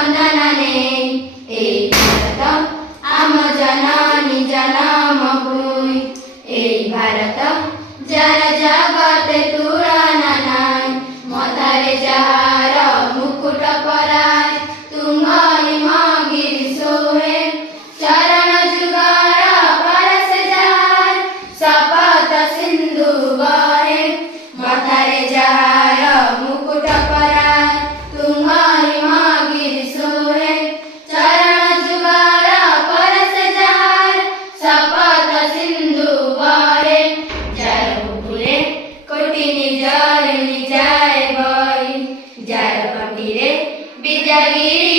बंधनने ए भारत आम जननी जनम भूमि ए भारत जार जगते तुलना नाय मथारे जहार मुकुट पराय तुंग हिमगिरि सोहे चरण जुगार परस जहार शपथ सिंधु बहे मथारे जहार मुकुट पराय तुंग हिमगिरि सोहे चरण जुगार परस जहार शपथ सिंधु बहे जार कुकुरे कोटि निजर निजाय बई जार कटिरे विजयगिरि